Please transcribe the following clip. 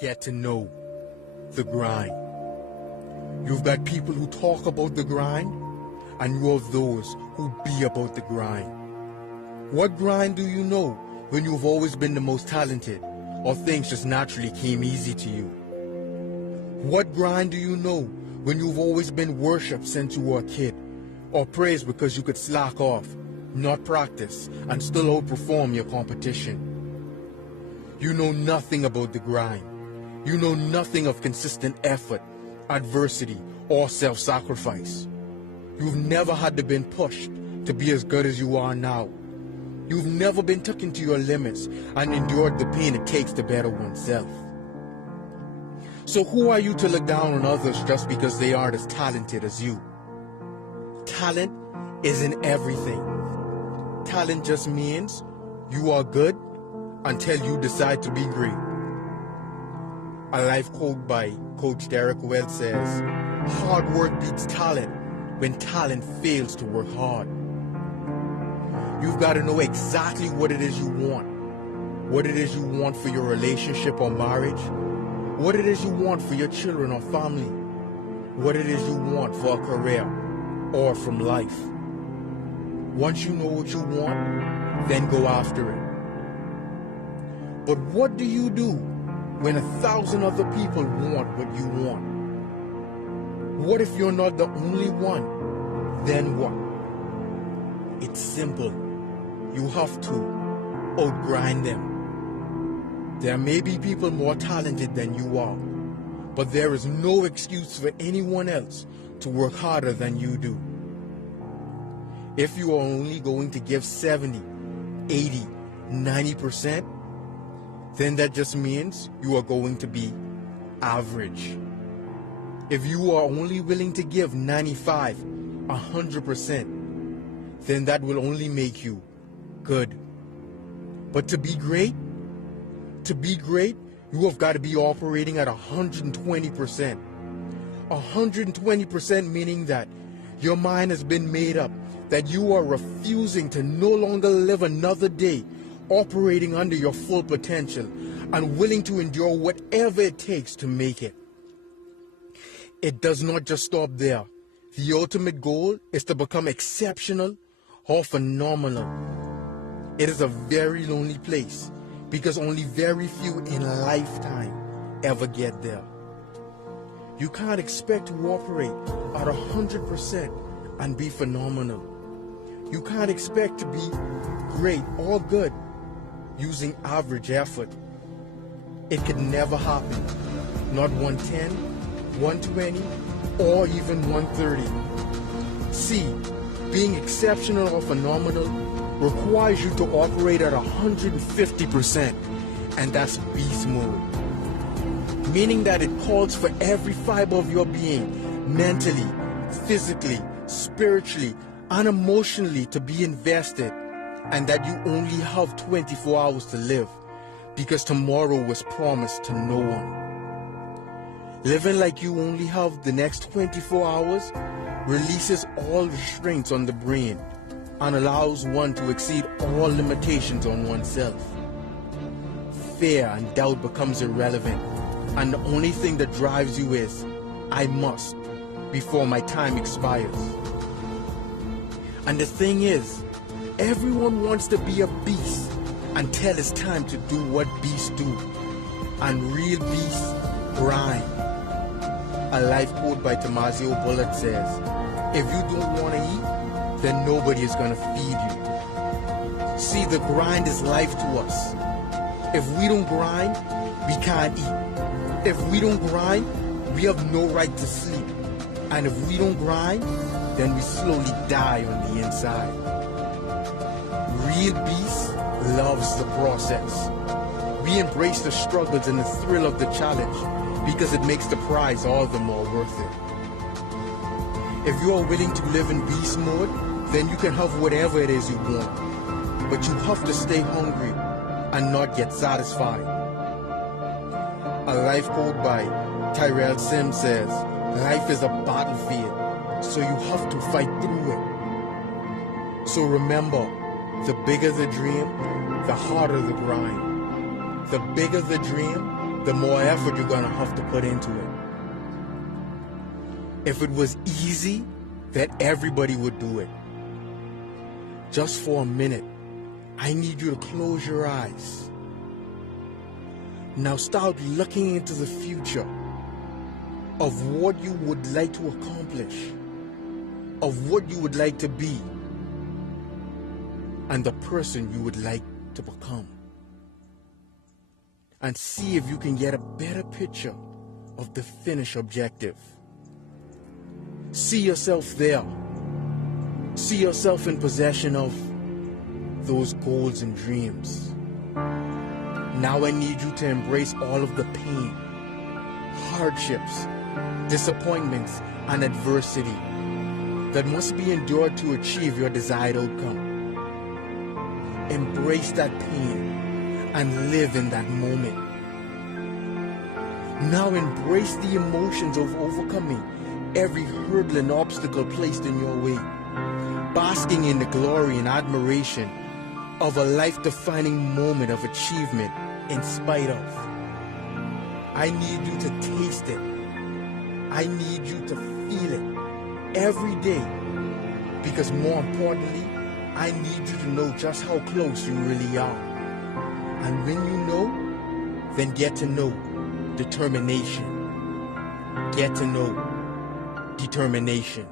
get to know the grind. You've got people who talk about the grind, and you have those who be about the grind. What grind do you know when you've always been the most talented, or things just naturally came easy to you? What grind do you know when you've always been worshipped since you were a kid, or praised because you could slack off, not practice, and still outperform your competition? You know nothing about the grind. You know nothing of consistent effort, adversity, or self-sacrifice. You've never had to been pushed to be as good as you are now. You've never been taken to your limits and endured the pain it takes to better oneself. So who are you to look down on others just because they aren't as talented as you? Talent isn't everything. Talent just means you are good until you decide to be great. A life quote by Coach Derek Wells says, "Hard work beats talent when talent fails to work hard." You've got to know exactly what it is you want. What it is you want for your relationship or marriage. What it is you want for your children or family. What it is you want for a career or from life. Once you know what you want, then go after it. But what do you do when 1,000 other people want what you want? What if you're not the only one? Then what? It's simple. You have to outgrind them. There may be people more talented than you are, but there is no excuse for anyone else to work harder than you do. If you are only going to give 70, 80, 90%, then that just means you are going to be average. If you are only willing to give 95, 100%, then that will only make you good. But to be great, you have got to be operating at 120%. 120% meaning that your mind has been made up, that you are refusing to no longer live another day operating under your full potential and willing to endure whatever it takes to make it. It does not just stop there. The ultimate goal is to become exceptional or phenomenal. It is a very lonely place because only very few in a lifetime ever get there. You can't expect to operate at 100% and be phenomenal. You can't expect to be great or good using average effort. It could never happen. Not 110, 120, or even 130. See, being exceptional or phenomenal requires you to operate at 150%, and that's beast mode. Meaning that it calls for every fiber of your being, mentally, physically, spiritually, and emotionally to be invested, and that you only have 24 hours to live, because tomorrow was promised to no one. Living like you only have the next 24 hours releases all restraints on the brain and allows one to exceed all limitations on oneself. Fear and doubt becomes irrelevant, and the only thing that drives you is, I must, before my time expires. And the thing is, everyone wants to be a beast until it's time to do what beasts do. And real beasts grind. A life quote by Tomazio Bullock says, if you don't want to eat, then nobody is going to feed you. See, the grind is life to us. If we don't grind, we can't eat. If we don't grind, we have no right to sleep. And if we don't grind, then we slowly die on the inside. Real beast loves the process. We embrace the struggles and the thrill of the challenge because it makes the prize all the more worth it. If you are willing to live in beast mode, then you can have whatever it is you want. But you have to stay hungry and not get satisfied. A life quote by Tyrell Sims says, life is a battlefield, so you have to fight through it. So remember, the bigger the dream, the harder the grind. The bigger the dream, the more effort you're going to have to put into it. If it was easy, then everybody would do it. Just for a minute, I need you to close your eyes. Now start looking into the future of what you would like to accomplish, of what you would like to be, and the person you would like to become. And see if you can get a better picture of the finished objective. See yourself there. See yourself in possession of those goals and dreams. Now I need you to embrace all of the pain, hardships, disappointments, and adversity that must be endured to achieve your desired outcome. Embrace that pain and live in that moment. Now embrace the emotions of overcoming every hurdle and obstacle placed in your way, basking in the glory and admiration of a life-defining moment of achievement in spite of. I need you to taste it. I need you to feel it every day, because more importantly, I need you to know just how close you really are. And when you know, then get to know determination. Get to know determination.